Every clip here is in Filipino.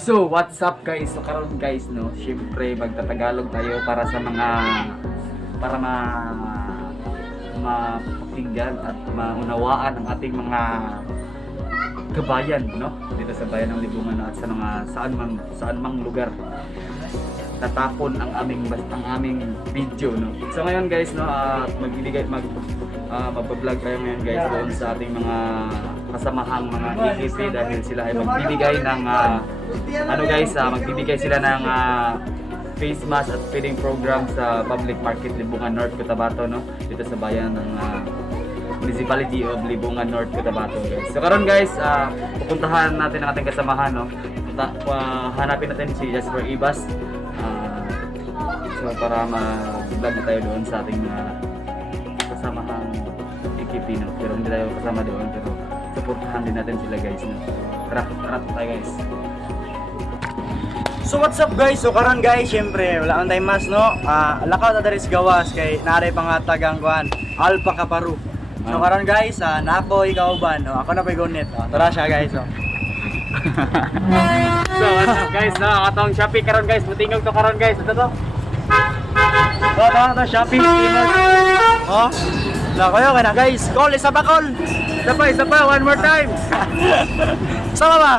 So, what's up guys? So, karon guys, no, syempre magtatagalog tayo para sa mga para mapakinggan at maunawaan ang ating mga kabayan, no, dito sa bayan ng Libungan, no, at sa mga saan mang lugar tatapon ang aming video, no. So ngayon guys, no, magbablog tayo ngayon guys doon sa ating mga kasamahang mga EKC dahil sila ay magbibigay ng magbibigay sila ng face mask at feeding program sa public market Libungan North, Cotabato, no, dito sa bayan ng Municipality of Libungan North, Cotabato guys. So karon guys, pupuntahan natin ang ating kasamahan, no. Hanapin natin si Jasper Ibas. So para mag-vlog na tayo doon sa ating kasamahang EKP, no. Pero hindi tayo kasama doon, pero supportahan din natin sila guys, no. Tara tayo guys. So what's up guys? So karon guys, syempre wala man tayong mas, no. Lakaw ta diri sa gawas kay naray pangatag ang kuan Alpha Kaparu. So karon guys, nakoy kauban, no. Ako na pay gunit. Tara siya guys, no. So what's up guys, no, ang atong Shopee karon guys, butingog to karon guys. Ito to. Ito Shopee Steamers. Oh. Lakayo kana guys. Call isa pa call. Isa pa, one more time. Sama ba?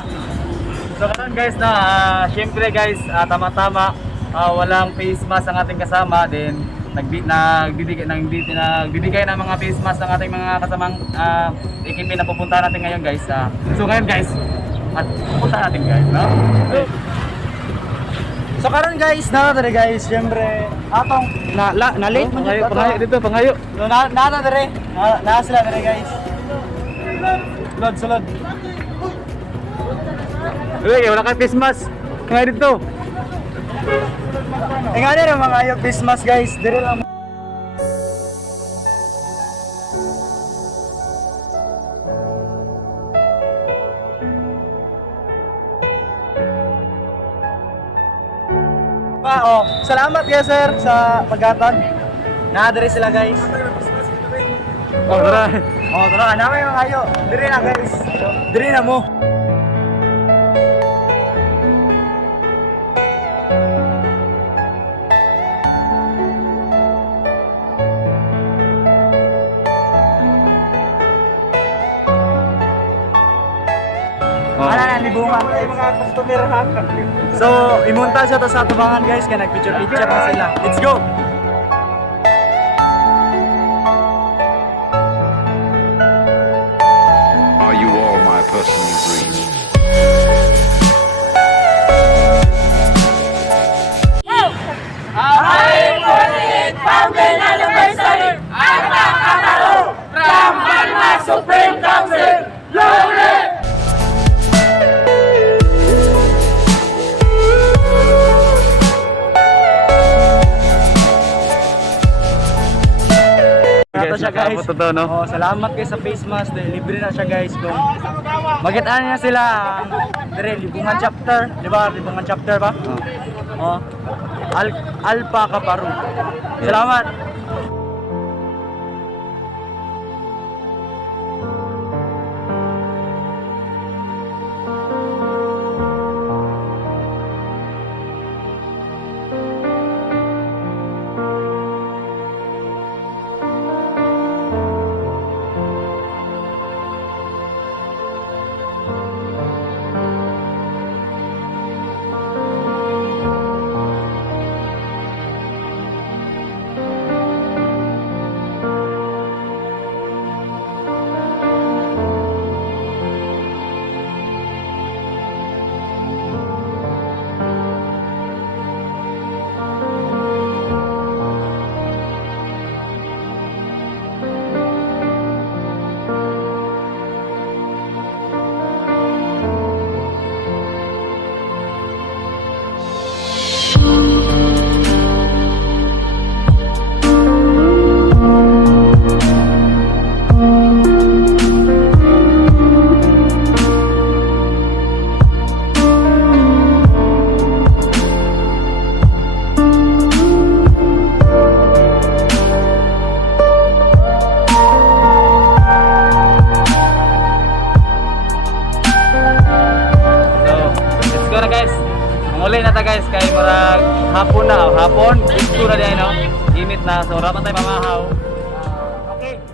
So karon guys, na syempre guys, tama-tama, walang face mask ang ating kasama, din nagbibigay ng mga face mask ang ating mga kasamang EKP na pupuntahan natin ngayon guys. So ngayon guys, at pupuntahan natin guys, no? So karon guys, dere guys, syempre atong na late man Pangayo dito, pangayo. No, na dere. Na sila dere guys. Sulod. Uy, wala kang face mask. Pangayo dito. Nga na mga ayok Christmas guys, dire lang. Salamat guys sir sa paghatag. Naadre sila guys. Tara. Tara, namin mga ayo. Dire na guys. Dire na mo. Libungan ay mga customer ha. So, imunta siya sa tubangan guys, kaya nagpicture-picture na sila. Let's go! Are you all my personal dreams? Happy 48th Founding Anniversary! Alpha Kaparu from Alma Supreme Council! Glory! Siya guys. Salamat guys sa face mask. Libre na siya guys. Kung magitaan niya sila dire Libungan chapter, di ba? Libungan chapter ba? Alpha Kaparu. Salamat. na guys. Manguli na ta guys kay murag hapon na, hapon. Gusto na diay no. Init na so rapat tayo mamahaw. Okay.